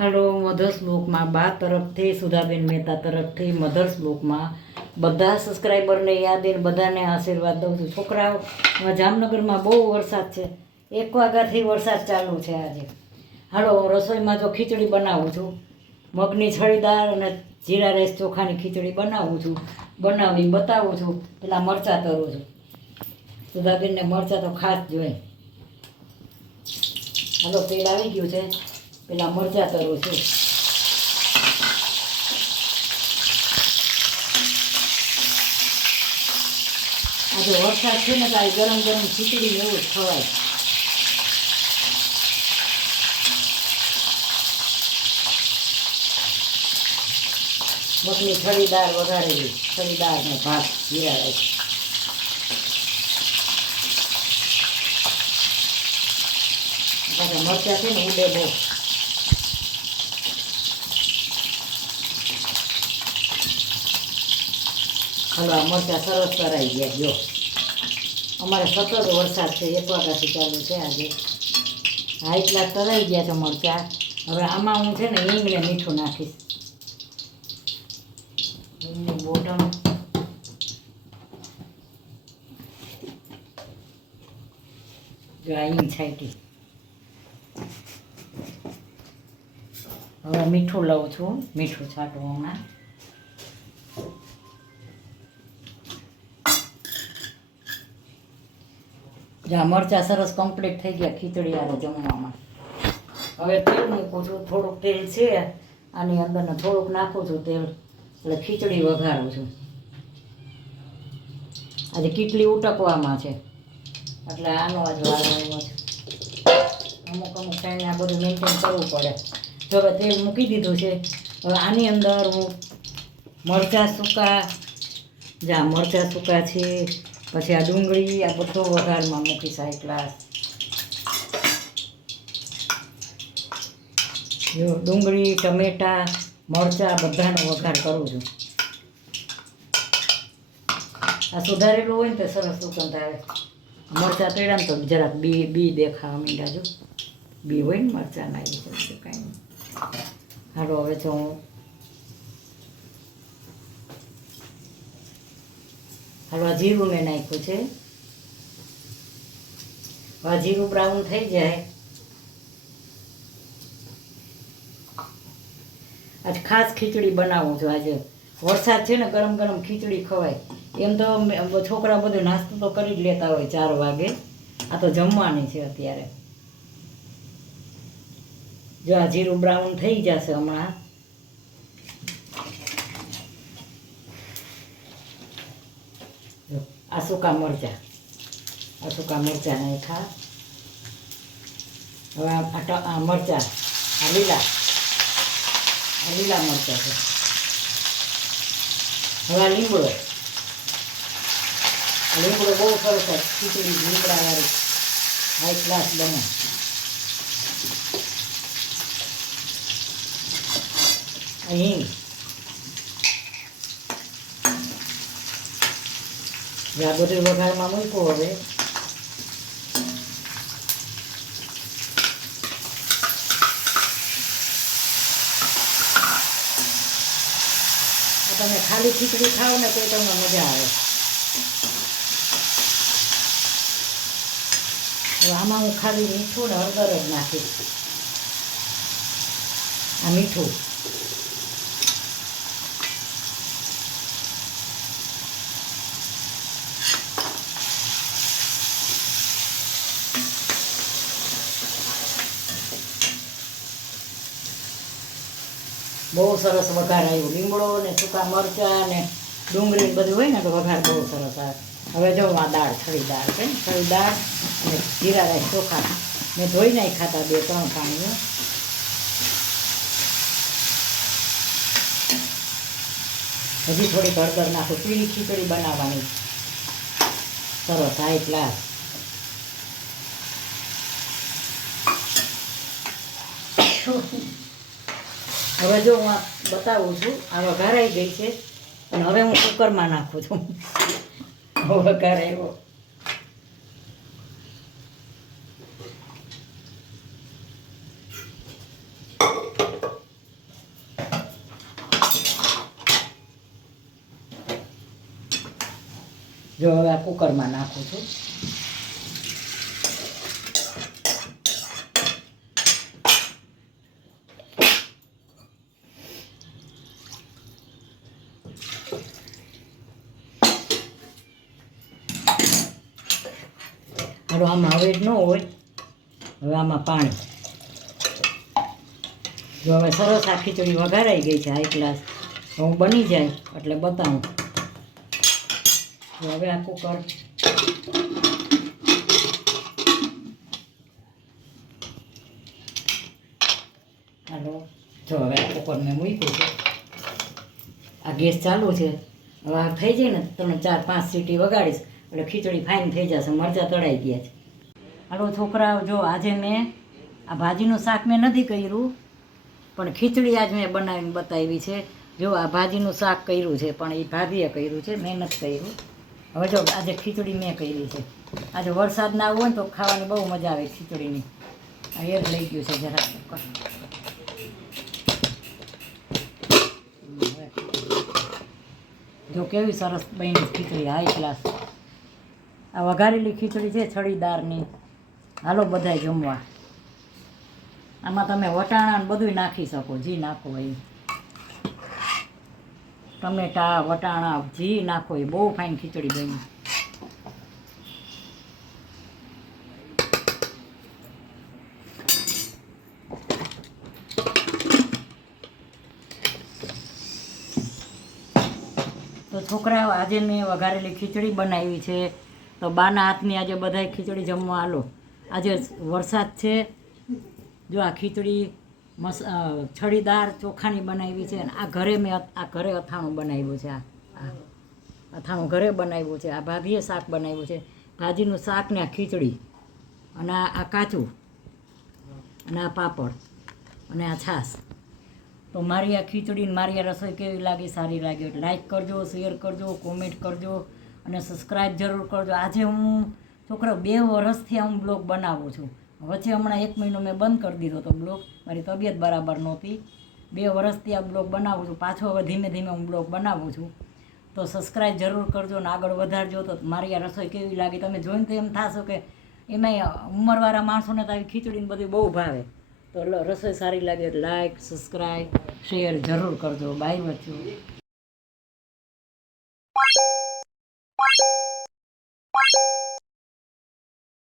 હાલો mothers બ્લોકમાં બા તરફથી સુધાબેન મહેતા તરફથી મધર્સ બ્લોકમાં બધા સબસ્ક્રાઈબરને યાદીને બધાને આશીર્વાદ દઉં છું. છોકરાઓ જામનગરમાં બહુ વરસાદ છે, 1 વાગ્યાથી વરસાદ ચાલુ છે આજે. હાલો રસોઈમાં જો ખીચડી બનાવું છું, મગની છળીદાર અને જીરા રાઈસ ચોખાની ખીચડી બનાવું છું. બનાવી બતાવું છું. પેલા મરચાં તરું છું. સુધાબેનને મરચાં તો ખાસ જોઈએ. હાલો તેલ આવી ગયું છે, પેલા મરચાં તરું છું. આજે વરસાદ છે ને તો ગરમ ગરમ ખીચડી એવું જ ખવાય. મગની છળીદાર વઘારેલી, છળીદાર ને ભાત જીરા રાઈસ. પાછા મરચાં છે ને ઉડે બહુ. હાલો આ મરચાં સરસ કરાઈ ગયા. જો અમારે સતત વરસાદ છે, 1 વાગ્યાથી ચાલુ છે આજે. હા એટલા તરાઈ ગયા છે મરચાં. હવે આમાં હું છે ને હિંગ ને મીઠું નાખીશ. હિંગની બોટમ જો આ હિંગ છાંટી. હવે મીઠું લઉં છું, મીઠું છાંટું હમણાં. જ્યાં મરચાં સરસ કમ્પ્લીટ થઈ ગયા ખીચડી આરે જમવામાં. હવે તેલ મૂકું છું, થોડુંક તેલ છે આની અંદર ને થોડુંક નાખું છું તેલ, એટલે ખીચડી વઘારું છું. આજે કેટલી ઉટકવામાં છે એટલે આનો આજ વારો આવ્યો છે. અમુક ટાઈમે આ બધું મેન્ટેન કરવું પડે. જો હવે તેલ મૂકી દીધું છે. હવે આની અંદર હું મરચાં સૂકા, જ્યાં મરચાં સૂકા છે, પછી આ ડુંગળી, આ બધો વઘારમાં મૂકીશ. આ ગ્લાસ જો ડુંગળી, ટમેટાં, મરચાં બધાનો વઘાર કરું છું. આ સુધારેલું હોય ને તો સરસ સુગંધ આવે. મરચાં તળ્યા ને તો જરાક બી દેખાવા માંડ્યા. જો બી હોય ને મરચાંના, એ છે કાંઈ નહીં. હાલો હવે જો હું હાલો આ જીરું મેં નાખ્યું છે. હવે જીરું બ્રાઉન થઈ જાય. આજ ખાસ ખીચડી બનાવું છું. આજે વરસાદ છે ને, ગરમ ગરમ ખીચડી ખવાય. એમ તો છોકરા બધું નાસ્તો તો કરી જ લેતા હોય 4 વાગે. આ તો જમવાની છે અત્યારે. જો આ જીરું બ્રાઉન થઈ જશે હમણાં. આ સૂકા મરચાં, નાખ્યા. હવે આ મરચાં, આ લીલા મરચાં છે. હવે આ લીમડો બહુ સરસ ખીચડી લીમડાવાળી હાઈ ક્લાસ બને. હિંગ, આ બધું વઘારમાં મૂક્યું. હવે તમે ખાલી ખીચડી ખાઓ ને તો તમને મજા આવે. આમાં હું ખાલી મીઠું ને હળદર જ નાખીશ. આ મીઠું, બહુ સરસ વઘાર આવ્યો. લીમડો ને સૂકા મરચાં ને ડુંગળી બધું હોય ને તો વઘાર બહુ સરસ આવે. હવે જો આ દાળ, છળીદાર છે ને, છળીદાર અને જીરા રાઈસ ચોખા મેં ધોઈ નાખી ખાતા 2-3 પાણીમાં. હજી થોડીક હળદર નાખું. પીળી ખીચડી બનાવવાની સરસ હાઈ ક્લાસ. હવે જો હું આ બતાવું છું, આ વઘારાઈ ગઈ છે અને હવે હું કુકરમાં નાખું છું. વઘારાયો. જો હવે આ કુકરમાં નાખું છું. હાલો આમાં હવે ન હોય, હવે આમાં પાણી. જો હવે સરસ આ ખીચડી વઘારાઈ ગઈ છે હાઈ ક્લાસ. હું બની જાય એટલે બતાવું. હવે આ કુકર હાલો જો હવે આ કુકર મેં મૂક્યું છે. આ ગેસ ચાલુ છે. હવે આ થઈ જાય ને 3-4-5 સીટી વગાડીશ એટલે ખીચડી ફાઇન થઈ જશે. મરચાં તળાઈ ગયા છે. હાલો છોકરાઓ, જો આજે મેં આ ભાજીનું શાક મેં નથી કર્યું, પણ ખીચડી આજ મેં બનાવીને બતાવી છે. જો આ ભાજીનું શાક કર્યું છે, પણ એ ભાભીએ કર્યું છે, મેં નથી કર્યું. હવે જો આજે ખીચડી મેં કરી છે. આજે વરસાદ ના હોય ને તો ખાવાની બહુ મજા આવે ખીચડીની. આ એક લઈ ગયું છે જરાક. જો કેવી સરસ બની ખીચડી હાઈ ક્લાસ. આ વઘારેલી ખીચડી છે છડીદારની. હાલો બધાય જમવા. આમાં તમે વટાણા ને બધું નાખી શકો, જી નાખો એ. ટમેટા વટાણા જી નાખો એ. બહુ ફાઇન ખીચડી બની. તો છોકરાઓ, આજે મેં વઘારેલી ખીચડી બનાવી છે. તો બાના હાથની આજે બધાય ખીચડી જમવા હાલો. આજે વરસાદ છે. જો આ ખીચડી છડીદાર ચોખાની બનાવી છે. અને આ ઘરે મેં ઘરે અથાણું બનાવ્યું છે. આ અથાણું ઘરે બનાવ્યું છે. આ ભાભીએ શાક બનાવ્યું છે. ભાજીનું શાક ને આ ખીચડી અને આ કાચું અને આ પાપડ અને આ છાશ. તો મારી આ ખીચડી ને મારી આ રસોઈ કેવી લાગી? સારી લાગી એટલે લાઈક કરજો, શેર કરજો, કોમેન્ટ કરજો અને સબસ્ક્રાઈબ જરૂર કરજો. આજે હું છોકરા 2 વર્ષથી હું બ્લોગ બનાવું છું. વચ્ચે હમણાં 1 મહિનો મેં બંધ કરી દીધો તો બ્લોગ. મારી તબિયત બરાબર નહોતી. 2 વર્ષથી આ બ્લોગ બનાવું છું. પાછો હવે ધીમે ધીમે હું બ્લોગ બનાવું છું. તો સબસ્ક્રાઈબ જરૂર કરજો અને આગળ વધારજો. તો મારી આ રસોઈ કેવી લાગી તમે જોઈને તો એમ થશો કે એમાંય ઉંમરવાળા માણસોને તો આવી ખીચડીને બધું બહુ ભાવે. તો રસોઈ સારી લાગે લાઈક, સબસ્ક્રાઈબ, શેર જરૂર કરજો. બાય બચ્ચો.